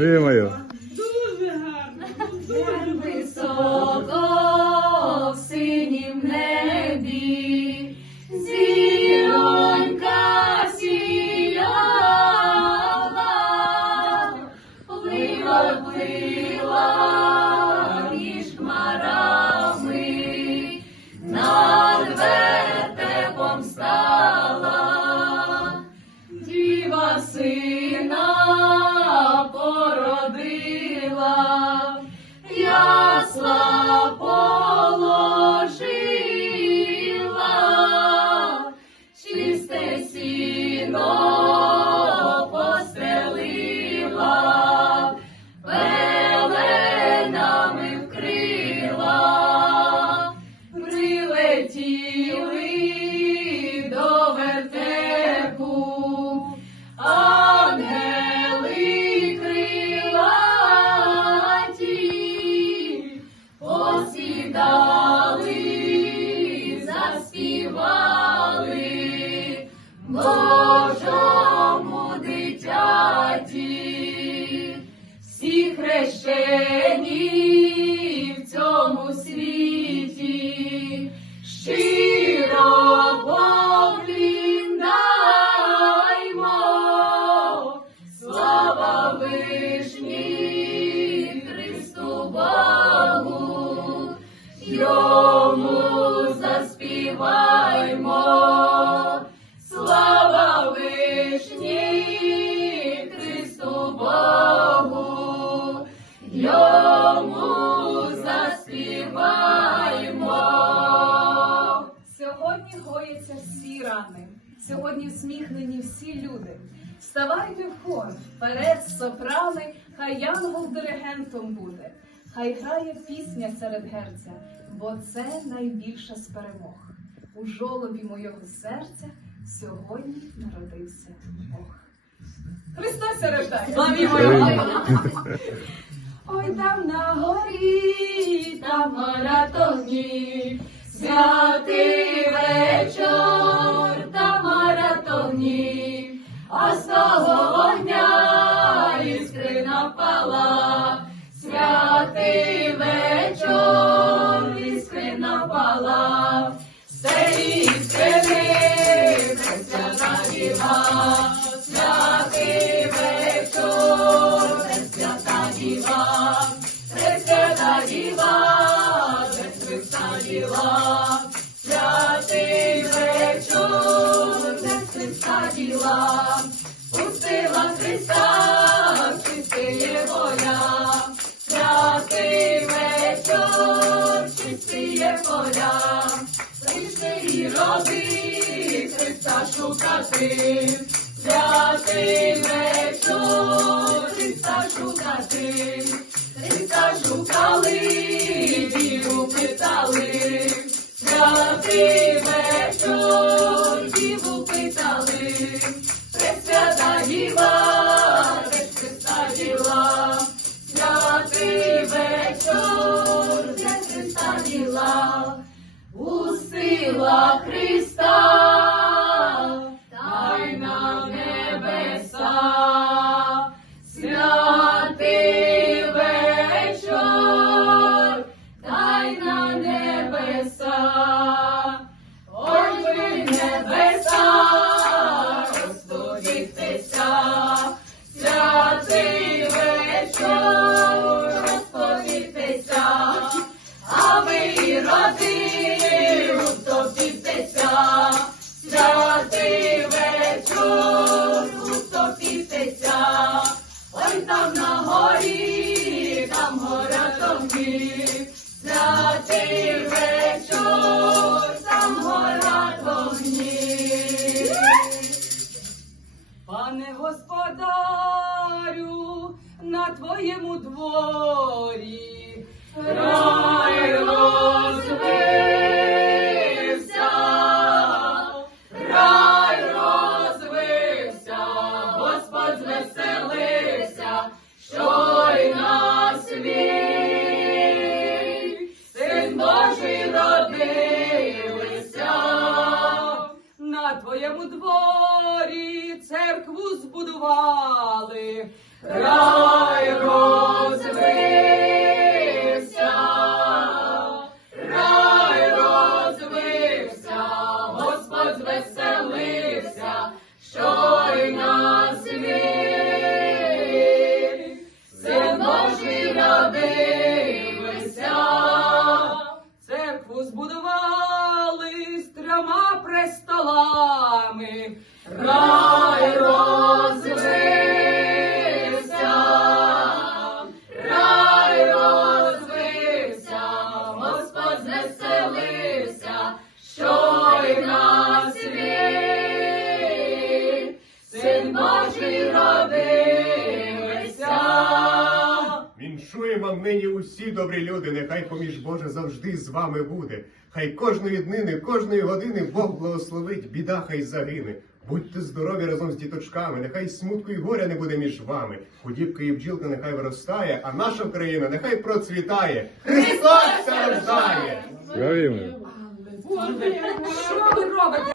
рождає! Тримаю. Високо в синім небі, зіронька сіяла, плила, плила між хмарами, над вертепом стала, діва сина чисте Всі люди. Вставайте в хор, вперед, сопрани, хай янгол диригентом буде, хай грає пісня серед герця, бо це найбільша з перемог. У жолобі мого серця сьогодні народився Бог. Христос рождає! Ой, там на горі, там маратоні, святий святий вечір, іскри напала, все іскри, свята діва, святий свята діва, свята діва, свята діва, прийшли і роди Христа шукати, святий вечор, Христа шукати, Христа шукали, діву питали, сила Христа, тайна небеса, святий вечір, тайна небеса, ой ви небеса, розповідьтеся, святий вечір, розповідьтеся, а ви і горі, там гора тобі, святий вечір, там. Пане господарю, на твоєму дворі Рай розвився, твоєму дворі церкву збудували, рай розвився, вам нині усі добрі люди, нехай поміж Боже завжди з вами буде. Хай кожної днини, кожної години Бог благословить, біда хай загине. Будьте здорові разом з діточками, нехай смутку і горя не буде між вами. Худібка і бджілка нехай виростає, а наша країна нехай процвітає. Христос рождає! Що ви робите?